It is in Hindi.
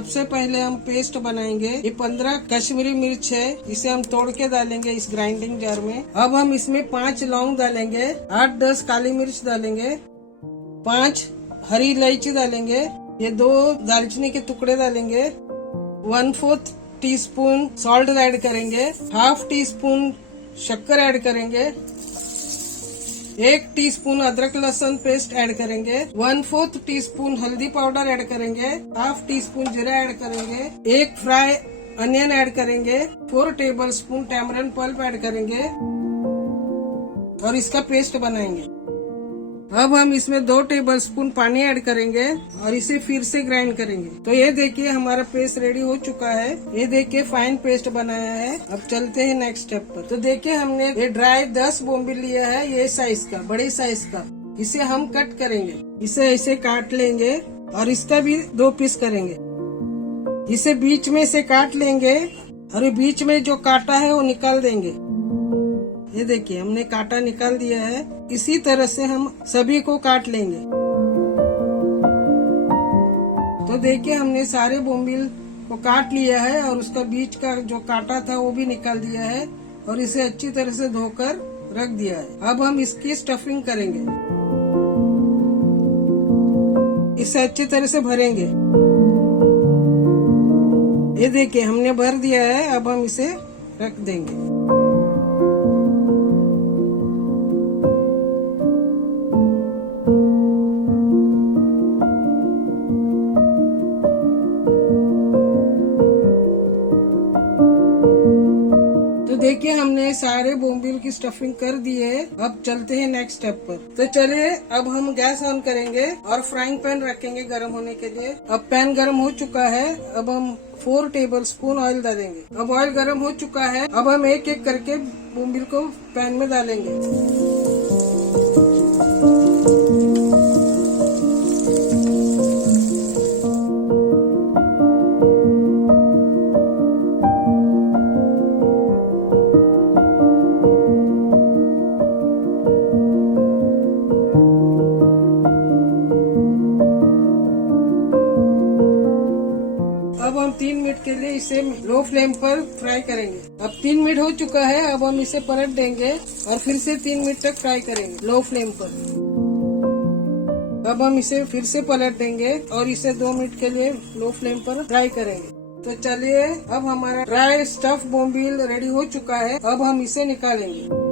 सबसे पहले हम पेस्ट बनाएंगे। ये 15 कश्मीरी मिर्च है, इसे हम तोड़ के डालेंगे इस ग्राइंडिंग जार में। अब हम इसमें 5 लौंग डालेंगे, 8-10 काली मिर्च डालेंगे, 5 हरी इलायची डालेंगे, ये 2 दालचीनी के टुकड़े डालेंगे, 1/4 टीस्पून सॉल्ट ऐड करेंगे, 1/2 टीस्पून शक्कर ऐड करेंगे, 1 टीस्पून अदरक लहसुन पेस्ट ऐड करेंगे, 1/4 टीस्पून हल्दी पाउडर ऐड करेंगे, 1/2 टीस्पून जीरा ऐड करेंगे, 1 फ्राई अनियन ऐड करेंगे, 4 टेबलस्पून टैमरिंड पल्प ऐड करेंगे और इसका पेस्ट बनाएंगे। अब हम इसमें 2 टेबलस्पून पानी ऐड करेंगे और इसे फिर से ग्राइंड करेंगे। तो ये देखिए हमारा पेस्ट रेडी हो चुका है। ये देखिए फाइन पेस्ट बनाया है। अब चलते हैं नेक्स्ट स्टेप पर। तो देखिए हमने ये ड्राई 10 बोम्बिल लिया है, ये साइज का, बड़े साइज का। इसे हम कट करेंगे, इसे ऐसे काट लेंगे और इसका भी 2 पीस करेंगे। इसे बीच में से काट लेंगे और ये बीच में जो काटा है वो निकाल देंगे। ये देखिए हमने काटा निकाल दिया है। इसी तरह से हम सभी को काट लेंगे। तो देखिए हमने सारे बोम्बिल को काट लिया है और उसका बीच का जो काटा था वो भी निकाल दिया है और इसे अच्छी तरह से धोकर रख दिया है। अब हम इसकी स्टफिंग करेंगे, इसे अच्छी तरह से भरेंगे। ये देखिए हमने भर दिया है। अब हम इसे रख देंगे। तो देखिए हमने सारे बोम्बिल की स्टफिंग कर दी है। अब चलते हैं नेक्स्ट स्टेप पर। तो चलिए अब हम गैस ऑन करेंगे और फ्राइंग पैन रखेंगे गर्म होने के लिए। अब पैन गर्म हो चुका है। अब हम 4 टेबलस्पून ऑयल डालेंगे। अब ऑयल गर्म हो चुका है। अब हम एक एक करके बोम्बिल को पैन में डालेंगे। अब हम 3 मिनट के लिए इसे लो फ्लेम पर फ्राई करेंगे। अब 3 मिनट हो चुका है। अब हम इसे पलट देंगे और फिर से 3 मिनट तक फ्राई करेंगे लो फ्लेम पर। अब हम इसे फिर से पलट देंगे और इसे 2 मिनट के लिए लो फ्लेम पर फ्राई करेंगे। तो चलिए अब हमारा ड्राई स्टफ बोम्बिल रेडी हो चुका है। अब हम इसे निकालेंगे।